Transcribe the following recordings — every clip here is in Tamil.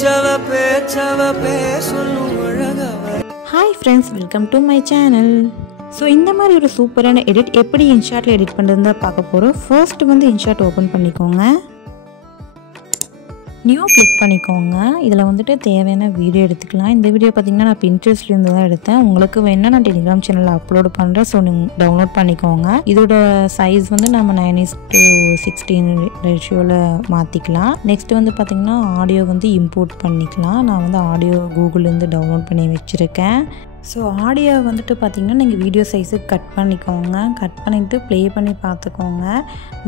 Hi friends, welcome to my channel. So இந்த மாதிரி ஒரு சூப்பரான எடிட் எப்படி InShotல எடிட் பண்றதுன்னு பார்க்க போறோம். ஃபர்ஸ்ட் வந்து InShot ஓபன் பண்ணிக்கோங்க. நியூ கிளிக் பண்ணிக்கோங்க. இதில் வந்துட்டு தேவையான வீடியோ எடுத்துக்கலாம். இந்த வீடியோ பார்த்தீங்கன்னா நான் Pinterestலேருந்து தான் எடுத்தேன். உங்களுக்கு வேணால் நான் டெலிகிராம் சேனலில் அப்லோட் பண்ணுறேன். ஸோ நீங்கள் டவுன்லோட் பண்ணிக்கோங்க. இதோட சைஸ் வந்து நம்ம 9:16 ரேஷியோவில் மாற்றிக்கலாம். நெக்ஸ்ட் வந்து பார்த்திங்கன்னா ஆடியோ வந்து இம்போர்ட் பண்ணிக்கலாம். நான் வந்து ஆடியோ கூகுள்லேருந்து டவுன்லோட் பண்ணி வச்சுருக்கேன். ஸோ ஆடியோ வந்துட்டு பார்த்திங்கன்னா நீங்கள் வீடியோ சைஸுக்கு கட் பண்ணிக்கோங்க. கட் பண்ணிவிட்டு ப்ளே பண்ணி பார்த்துக்கோங்க.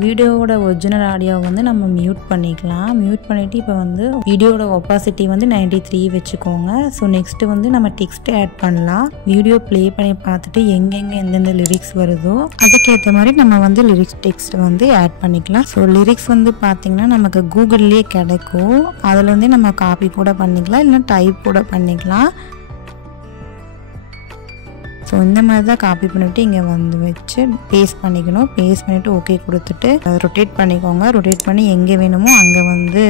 வீடியோவோட ஒரிஜினல் ஆடியோ வந்து நம்ம மியூட் பண்ணிக்கலாம். மியூட் பண்ணிவிட்டு இப்போ வந்து வீடியோட ஒப்பாசிட்டி வந்து 93 வச்சுக்கோங்க. ஸோ நெக்ஸ்ட்டு வந்து நம்ம டெக்ஸ்ட் ஆட் பண்ணலாம். வீடியோ ப்ளே பண்ணி பார்த்துட்டு எங்கெங்கே எந்தெந்த லிரிக்ஸ் வருதோ அதுக்கேற்ற மாதிரி நம்ம வந்து லிரிக்ஸ் டெக்ஸ்ட் வந்து ஆட் பண்ணிக்கலாம். ஸோ லிரிக்ஸ் வந்து பார்த்திங்கன்னா நமக்கு கூகுள்லேயே கிடைக்கும். அதில் வந்து நம்ம காப்பி கூட பண்ணிக்கலாம், இல்லைன்னா டைப் கூட பண்ணிக்கலாம். ஸோ இந்த மாதிரி தான் காப்பி பண்ணிவிட்டு இங்கே வந்து வச்சு பேஸ்ட் பண்ணிக்கணும். பேஸ்ட் பண்ணிவிட்டு ஓகே கொடுத்துட்டு ரொட்டேட் பண்ணிக்கோங்க. ரொட்டேட் பண்ணி எங்கே வேணுமோ அங்கே வந்து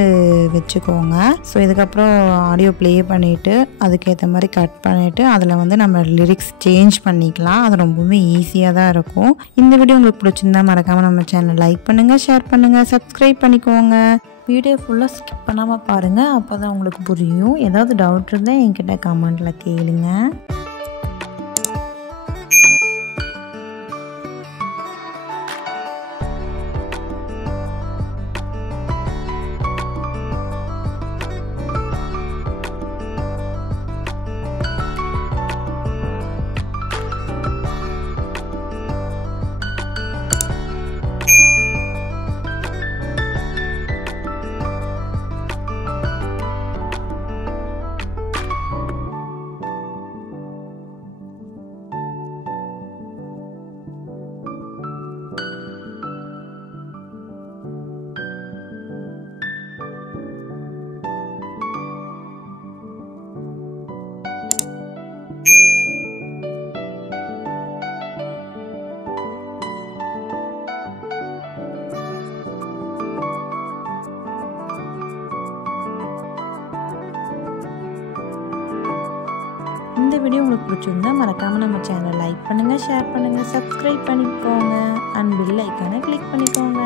வச்சுக்கோங்க. ஸோ இதுக்கப்புறம் ஆடியோ ப்ளே பண்ணிவிட்டு அதுக்கேற்ற மாதிரி கட் பண்ணிவிட்டு அதில் வந்து நம்ம லிரிக்ஸ் சேஞ்ச் பண்ணிக்கலாம். அது ரொம்பவே ஈஸியாக தான் இருக்கும். இந்த வீடியோ உங்களுக்கு பிடிச்சிருந்தா மறக்காமல் நம்ம சேனல் லைக் பண்ணுங்கள், ஷேர் பண்ணுங்கள், சப்ஸ்கிரைப் பண்ணிக்கோங்க. வீடியோ ஃபுல்லாக ஸ்கிப் பண்ணாமல் பாருங்கள், அப்போ தான் உங்களுக்கு புரியும். ஏதாவது டவுட் இருந்தால் என்கிட்ட கமெண்ட்டில் கேளுங்க. இந்த வீடியோ உங்களுக்கு பிடிச்சிருந்தா மறக்காமல் நம்ம சேனலை லைக் பண்ணுங்கள், ஷேர் பண்ணுங்கள், சப்ஸ்கிரைப் பண்ணிக்கோங்க அண்ட் பெல் ஐக்கானை கிளிக் பண்ணிக்கோங்க.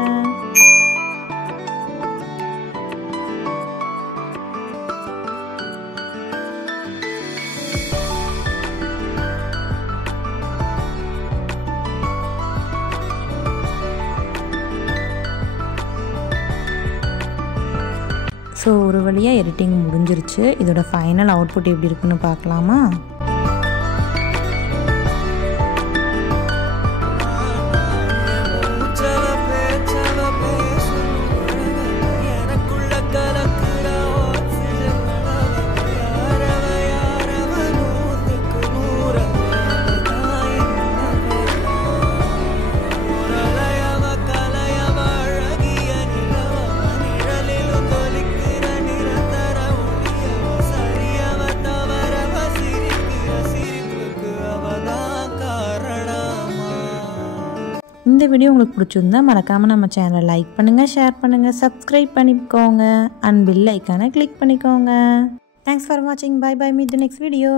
ஸோ ஒரு வழியாக எடிட்டிங் முடிஞ்சிருச்சு. இதோட ஃபைனல் அவுட்புட் எப்படி இருக்குன்னு பார்க்கலாமா? இந்த வீடியோ உங்களுக்கு பிடிச்சிருந்தா மறக்காமல் நம்ம சேனலை லைக் பண்ணுங்கள், ஷேர் பண்ணுங்கள், சப்ஸ்கிரைப் பண்ணிக்கோங்க அண்ட் பெல் ஐக்கானை கிளிக் பண்ணிக்கோங்க. தேங்க்ஸ் ஃபார் வாட்சிங். Bye bye. Meet the next video.